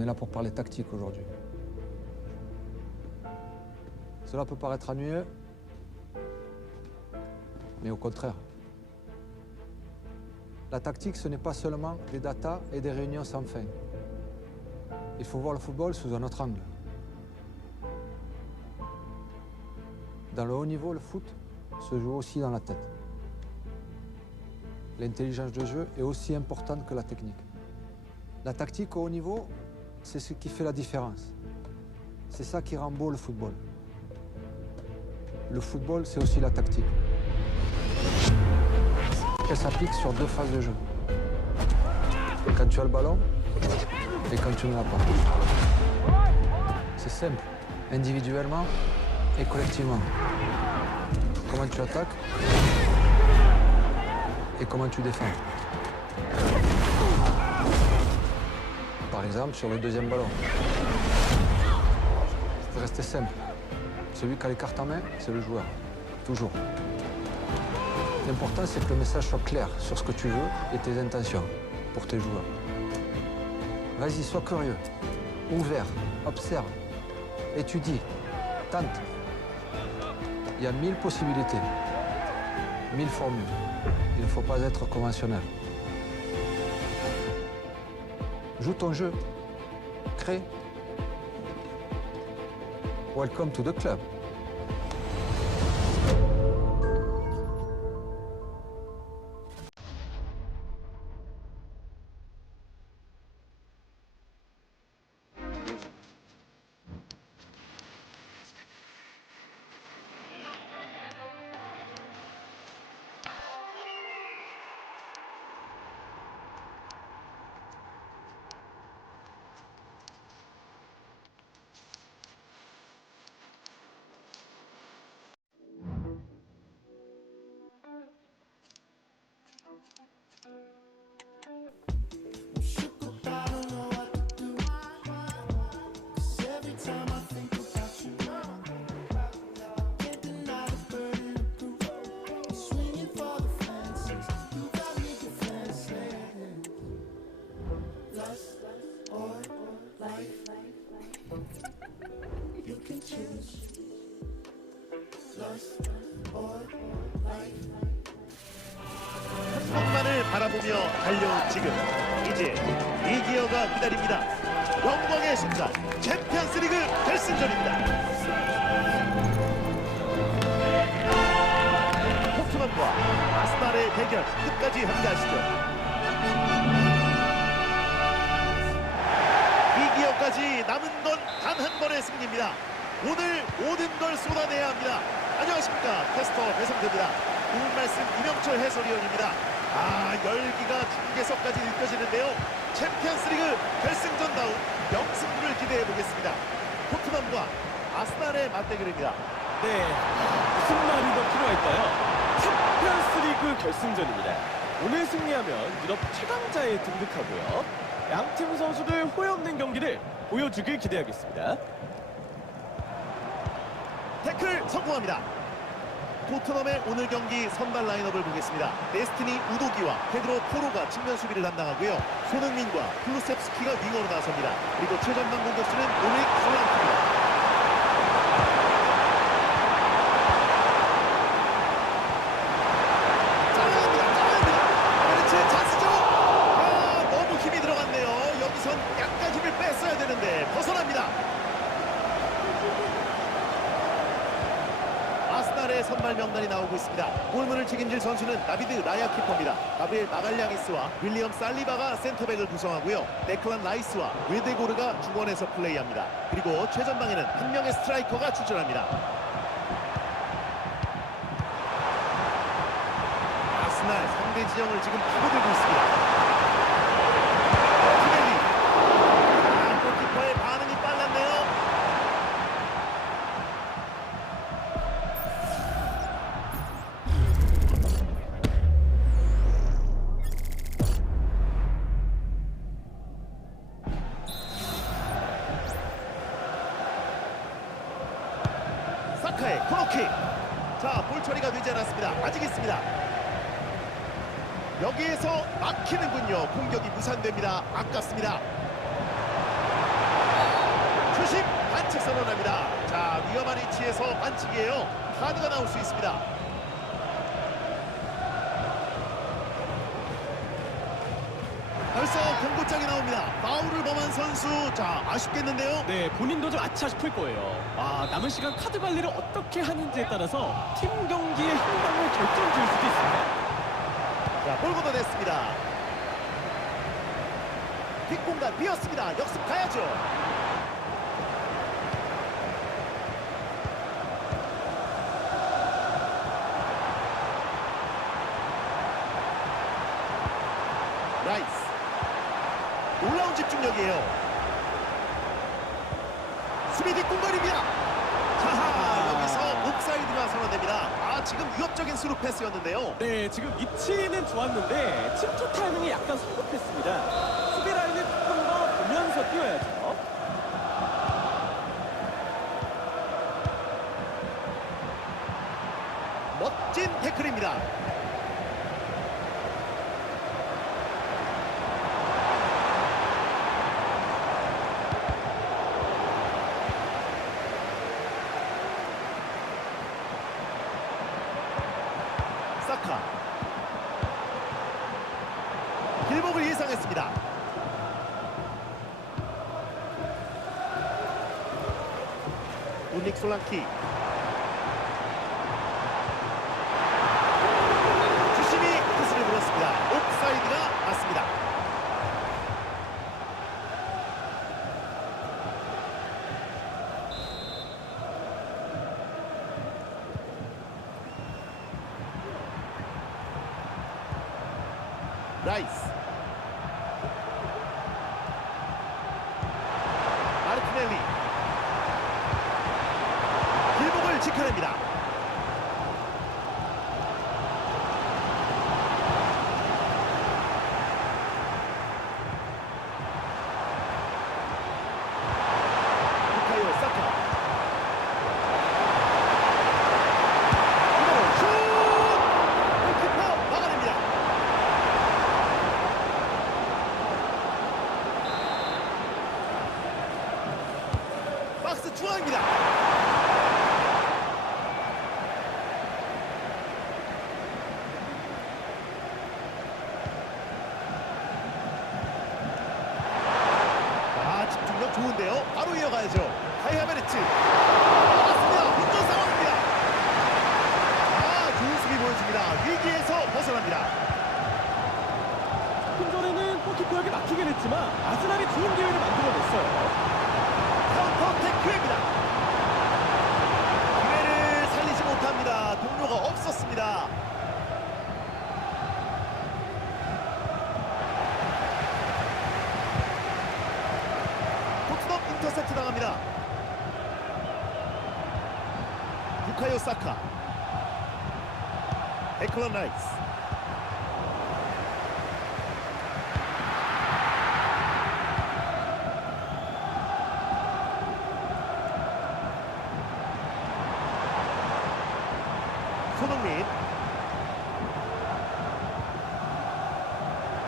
On est là pour parler tactique aujourd'hui. Cela peut paraître ennuyeux, mais au contraire. La tactique, ce n'est pas seulement des datas et des réunions sans fin. Il faut voir le football sous un autre angle. Dans le haut niveau, le foot se joue aussi dans la tête. L'intelligence de jeu est aussi importante que la technique. La tactique au haut niveau, c'est ce qui fait la différence. C'est ça qui rend beau le football. Le football, c'est aussi la tactique. Elle s'applique sur deux phases de jeu. Quand tu as le ballon et quand tu ne l'as pas. C'est simple, individuellement et collectivement. Comment tu attaques et comment tu défends. Par exemple, sur le deuxième ballon. C'est simple. Celui qui a les cartes en main, c'est le joueur. Toujours. L'important, c'est que le message soit clair sur ce que tu veux et tes intentions pour tes joueurs. Vas-y, sois curieux, ouvert, observe, étudie, tente. Il y a mille possibilités, mille formules. Il ne faut pas être conventionnel. Joue ton jeu, crée. Welcome to the club. 바라보며 달려온 지금 이제 이 기어가 기다립니다. 영광의 순간 챔피언스리그 결승전입니다. 토트넘과 아스날의 대결 끝까지 함께하시죠. 이 기어까지 남은 건 단 한 번의 승리입니다. 오늘 모든 걸 쏟아내야 합니다. 안녕하십니까 캐스터 배성재입니다. 좋은 말씀 이명철 해설위원입니다. 아 열기가 중계석까지 느껴지는데요. 챔피언스리그 결승전다운 명승부를 기대해 보겠습니다. 토트넘과 아스날의 맞대결입니다. 네, 무슨 말이 더 필요할까요? 챔피언스리그 결승전입니다. 오늘 승리하면 유럽 최강자에 등극하고요. 양 팀 선수들 호의 없는 경기를 보여주길 기대하겠습니다. 태클 성공합니다. 토트넘의 오늘 경기 선발 라인업을 보겠습니다. 데스티니 우도기와 페드로 포로가 측면 수비를 담당하고요. 손흥민과 플루셉스키가 윙어로 나섭니다. 그리고 최전방 공격수는 솔랑키입니다. 잘라냅니다. 잘라냅니다. 그렇지 찬스죠. 아 너무 힘이 들어갔네요. 여기선 약간 힘을 뺐어야 되는데 벗어납니다. 아스날의 선발 명단이 나오고 있습니다. 골문을 책임질 선수는 다비드 라야 키퍼입니다. 가브리엘 마갈량이스와 윌리엄 살리바가 센터백을 구성하고요. 데클란 라이스와 웨데고르가 중원에서 플레이합니다. 그리고 최전방에는 한 명의 스트라이커가 출전합니다. 아스날 상대 지형을 지금 파고들고 있습니다. 막히는군요. 공격이 무산됩니다. 아깝습니다. 주심 반칙 선언합니다. 자 위험한 위치에서 반칙이에요. 카드가 나올 수 있습니다. 벌써 경고장이 나옵니다. 파울을 범한 선수 자 아쉽겠는데요. 네, 본인도 좀 아차 싶을 거예요. 아, 남은 시간 카드 관리를 어떻게 하는지에 따라서 팀 경기의 향방을 결정 지을 수도 있습니다. 자, 볼 걷어냈습니다. 뒷공간 비었습니다. 역습 가야죠. 라이스. 놀라운 집중력이에요. 수비 뒷공간입니다. 하하, 여기서 옵사이드가 선언됩니다. 아, 지금 위협적인 스루 패스였는데요. 네, 지금 위치는 좋았는데 침투 타이밍이 약간 성급했습니다. 뛰어야죠. 멋진 태클입니다. 사카 길목을 예상했습니다. 우닉 솔랑키 주심이 뜻을 불었습니다. 옵사이드가 맞습니다. 라이스 마르티넬리 길목을 지켜냅니다. 부카요 사카 이번엔 슛! 골키퍼 막아냅니다. 박스 중앙입니다. 아 집중력 좋은데요. 바로 이어가야죠. 하이 하베르츠. 맞습니다. 운전 상황입니다. 아 좋은 수비 보여줍니다. 위기에서 벗어납니다. 조금 전에는 골키퍼에게 막히긴 했지만 아스날이 좋은 기회를 만들어냈어요. 카운터 태클입니다. 기회를 살리지 못합니다. 동료가 없었습니다. 토트넘 인터셉트 당합니다. 부카요 사카. 에클런 라이스. 손흥민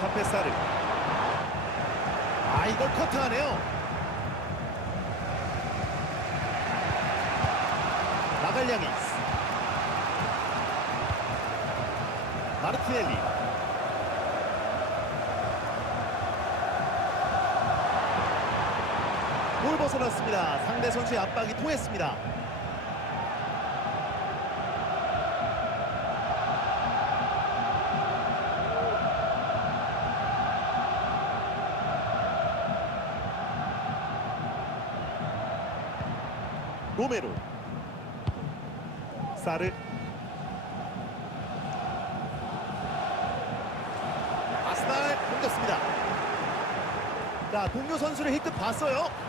파페사르 아 이걸 커트하네요 마갈량이스 마르티넬리 볼 벗어났습니다 상대 선수의 압박이 통했습니다. 로메로. 사르. 아스날 공격습니다. 자 동료 선수를 힐끗 봤어요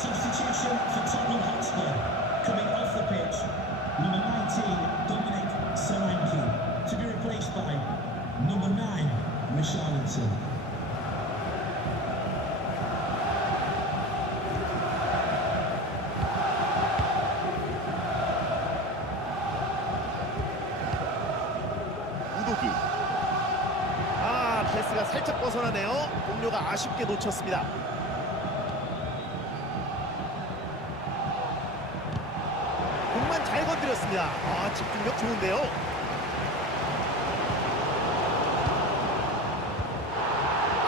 Substitution for Tottenham Hotspur. Coming off the pitch, number 19, Dominic Solanke. To be replaced by number 9, Richarlison. 아 패스가 살짝 벗어나네요 동료가 아쉽게 놓쳤습니다 있습니다. 아, 집중력 좋은데요.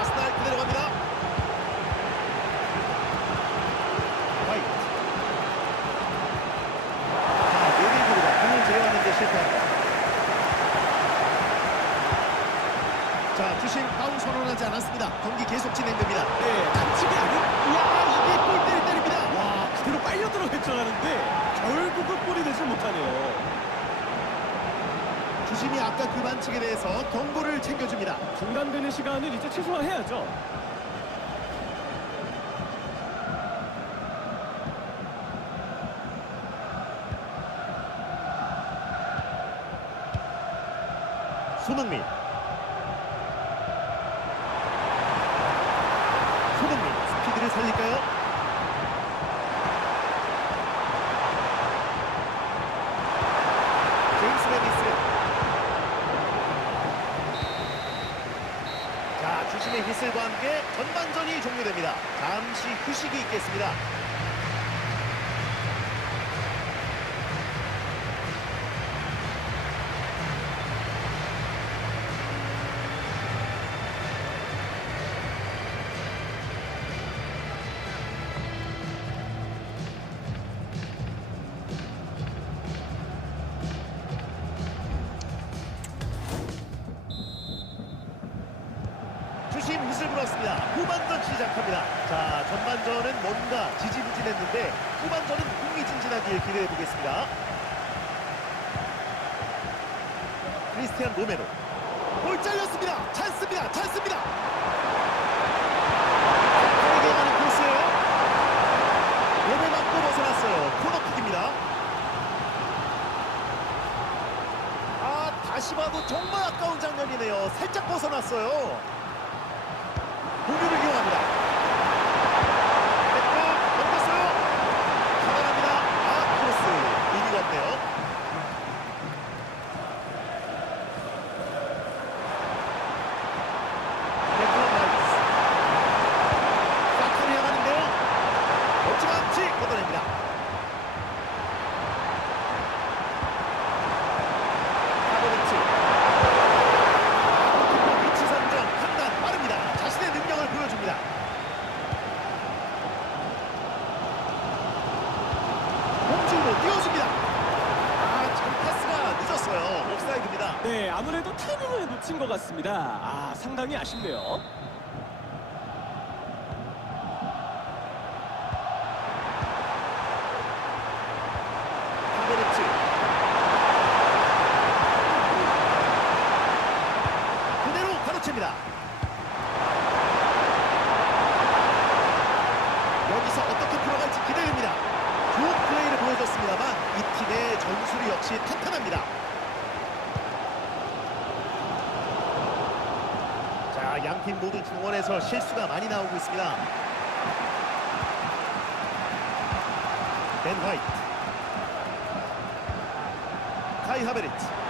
아스날 그대로 갑니다. 자, 외국입니다. 아, 공을 제어하는데 실패합니다. 자, 주심 파운 선언하지 않았습니다. 경기 계속 그 반칙에 대해서 경고를 챙겨줍니다. 중단되는 시간을 이제 최소화해야죠. 앤더슨과 함께 전반전이 종료됩니다. 잠시 휴식이 있겠습니다. 크리스티안 로메로. 볼 잘렸습니다. 찬스입니다. 찬스입니다. 빠르게 가는 코스예요 몸에 벗어났어요. 코너킥입니다. 아 다시 봐도 정말 아까운 장면이네요. 살짝 벗어났어요. 공유를 있습니다. 아, 상당히 아쉽네요. 양팀 모두 중원에서 실수가 많이 나오고 있습니다. 벤 화이트. 카이 하베리츠.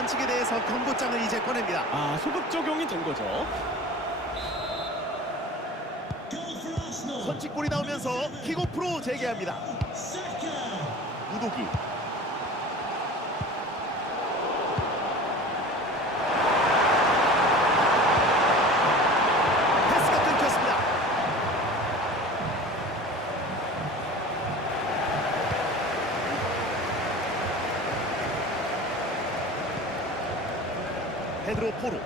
반칙에 대해서 경고장을 이제 꺼냅니다. 아, 소급 적용이 된 거죠. 선취골이 나오면서 킥오프로 재개합니다. 무도기. 앞으로 포로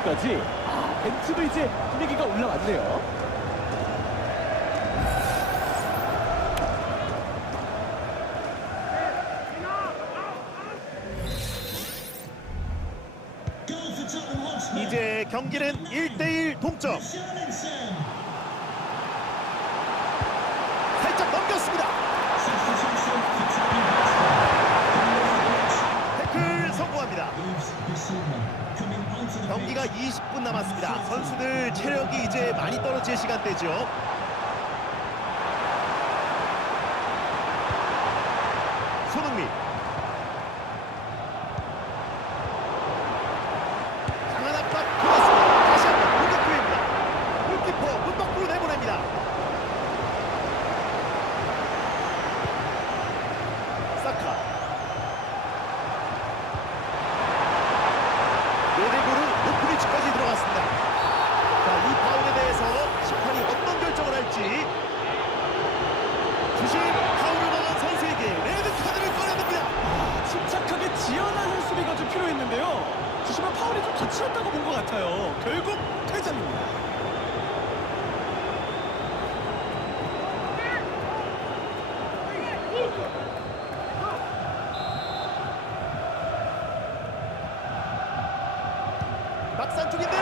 벤츠까지 아, 벤츠도 이제 분위기가 올라왔네요. 경기가 20분 남았습니다. 선수들 체력이 이제 많이 떨어질 시간대죠. 쪽인데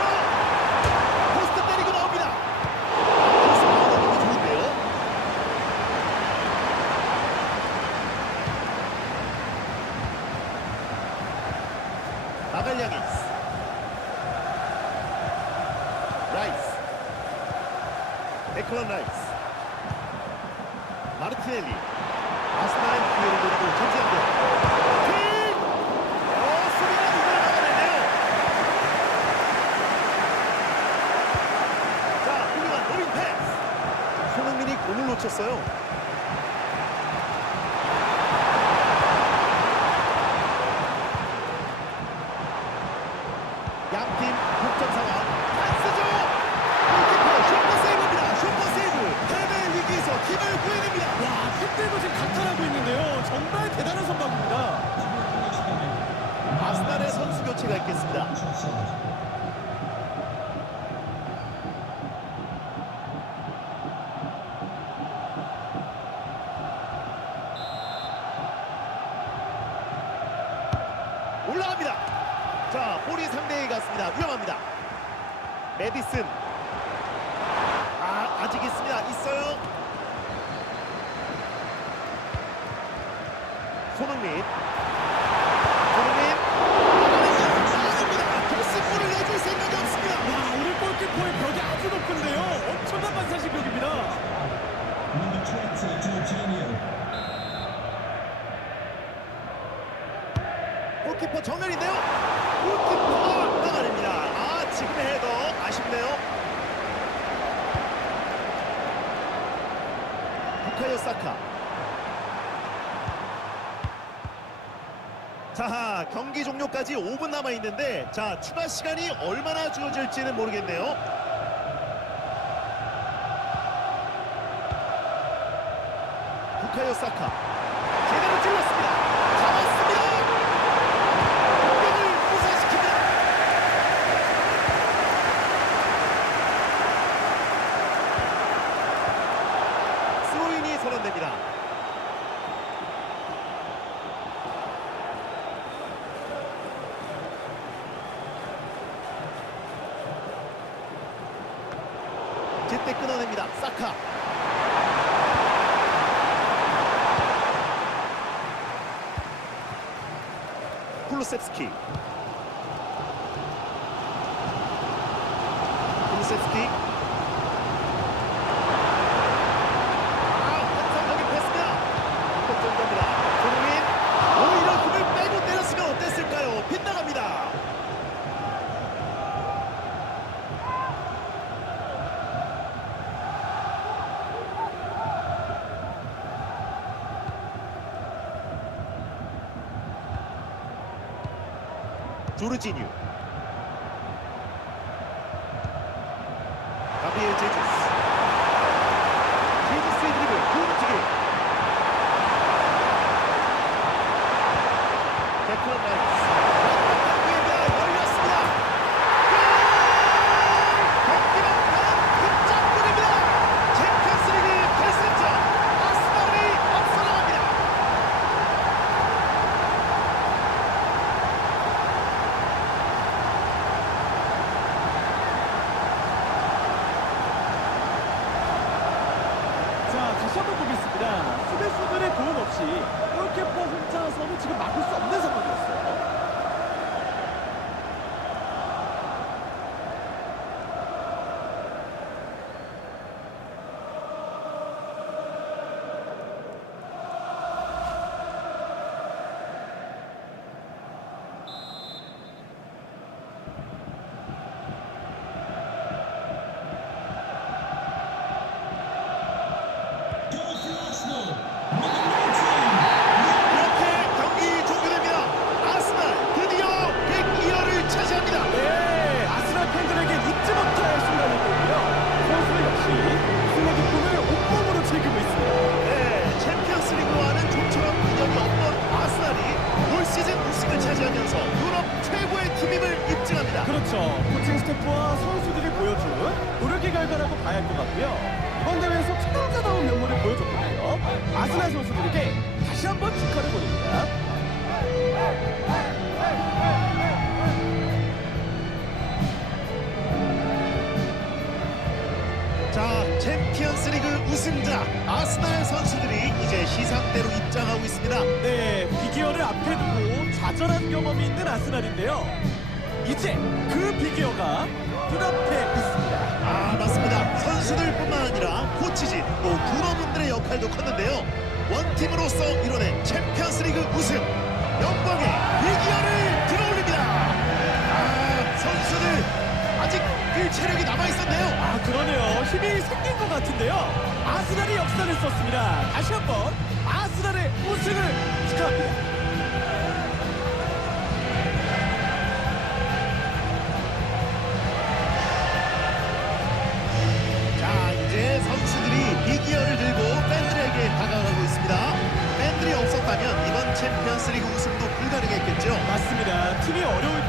Monticello. 있어요. 손흥민 종료까지 5분 남아 있는데 자 추가 시간이 얼마나 주어질지는 모르겠네요. 부카요 사카 제대로 찔렀습니다. 조르지뉴 골키퍼 혼자서도 지금 막을 수 벤치지 또 구로분들의 역할도 컸는데요. 원팀으로서 이뤄낸 챔피언스리그 우승 영광의 비기어를 들어올립니다. 아 선수들 아직 그 체력이 남아있었네요. 아 그러네요. 힘이 생긴 것 같은데요. 아스날이 역사를 썼습니다. 다시 한번 아스날의 우승을 축하합니다.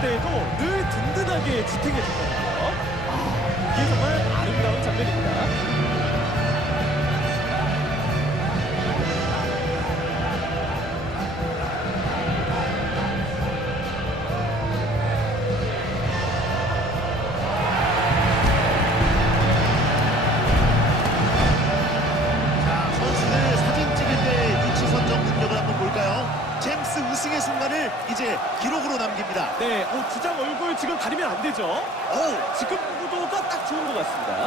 때에도 늘 든든하게 지탱해 준 겁니다. 이게 정말 아름다운 장면입니다. 같습니다.